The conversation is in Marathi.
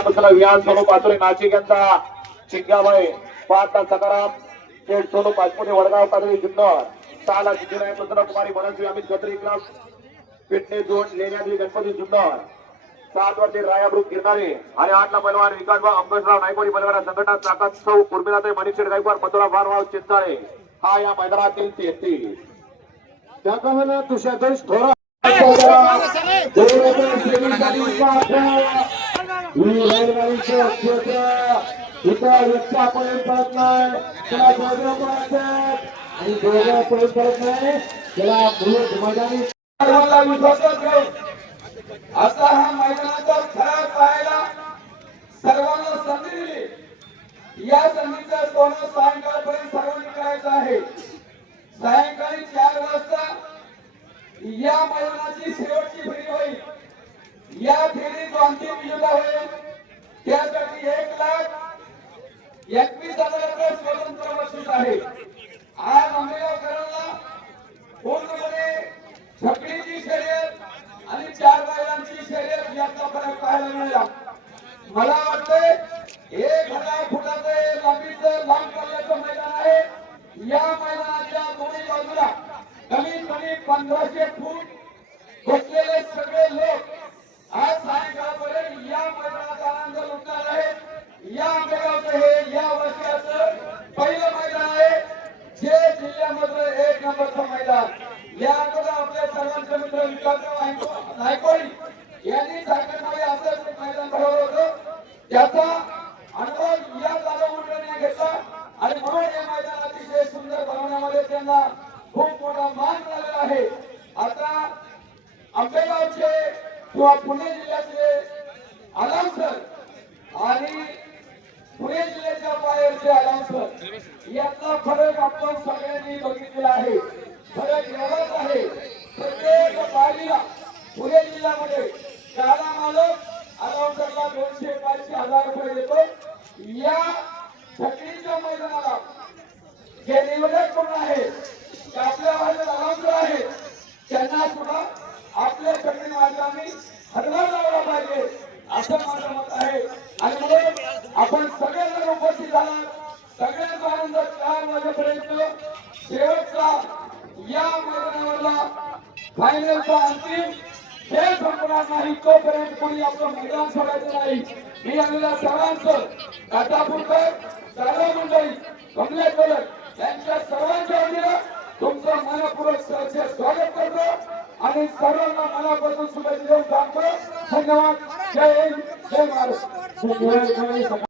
दुसरा विहान सोनू पाचोरे नाशिक यांचा चिंगामय पाच तास सकाराम थेट सोनू पाचपुणे वडगाव पातळी जुन्नर सहा लाख जिथे आहे Prasanna Kumari Manasvi Amit Khatri class fitness zone Lenyadri Ganpati Junnar सात वरती रायाब्रुक गिरणारे आणि आठ ला पैलवान विकासभाऊ अंबेशराव नायकोडी पैलवान संघटना ताकद सौ उर्मिलाताई मनीषेड गायकवाड मथुरा फार्महाऊस चिंचाळे हा या मैदानातील तेहतीस त्याप्रमाणे तुषारदेश थोरा इथं पडत नाही त्याला दोघं आणि दोघं पडत नाही त्याला बुलेट मैदानी सर्वांना असा हा मैदानाचा खरा पाहायला सर्वांना संधी दिली. या संधीचं सोनं सायंकाळपर्यंत सर्वांनी करायचं आहे? सायंकाळी चार वाजता या मैदानाची शेवटची फेरी होईल. या फेरीत अंतिम विजेता होईल एकवीस हजाराचं स्वतंत्र बक्षीस आहे. आज आंबेगावकरांना पूर्णपणे छकडीची शर्यत आणि चार बायलांची शर्यत यातला फरक पाहायला मिळाला मला वाटतंय एक हजार फुटाचं हे लांबीचं लांब पल्ल्याचं मैदान आहे. या मैदानाच्या दोन्ही बाजूला कमीत कमी पंधराशे फूट बसलेले सगळे लोक आज सायंकाळपर्यंत या मैदानाचा आनंद लुटणार आहे या आंबेगावचं हे या वर्षाचं पहिलं मैदान आहे जे जिल्ह्यामधलं एक नंबरचं मैदान या अगोदर आपल्या सर्वांचे मित्र विकासराव नायको- नायकोडी यांनी झारखंडमध्ये असंच एक मैदान भरवलं त्याचा अनुभव या जाधव मंडळाने घेतला. आणि म्हणून हे मैदान अतिशय सुंदर बनवण्यामध्ये त्यांना खूप मोठा मान मिळालेला आहे. आता आंबेगावचे किंवा पुणे जिल्ह्यातले अलाउन्सर आणि पुणे जिल्ह्याच्या बाहेरचे अलाउन्सर यातला फरक आपण सगळ्यांनी बघितलेला आहे. फरक एवढाच आहे. प्रत्येक बारीला पुणे जिल्ह्यामध्ये शाळा मालक अलाउन्सरला दोनशे पाचशे हजार रुपये देतो या छकडीच्या मैदानाला जे निवडक कोण आहे ते आपल्या बाहेर अलाउन्सर आहे त्यांना सुद्धा आपल्या छकडी मार्गाने हरवा लावला पाहिजे असं माझं मत आहे. आणि म्हणून आपण सगळ्यांना उपस्थित झाला सगळ्यांचा आनंद चार वाजेपर्यंत शेवटचा या मैदानावरला फायनलचा अंतिम खेळ संपणार नाही तोपर्यंत कोणी आपलं मैदान सोडायचं नाही. मी आलेल्या सर्वांचं काटापूरकर सर्व मंडळी कमलेश यांच्या सर्वांच्या वतीनं तुमचं मनपूर्वक सहर्ष स्वागत करतो आणि सर्वांना मनापासून शुभेच्छा देऊन सांगतो. धन्यवाद. जय हिंद. जय महाराष्ट्र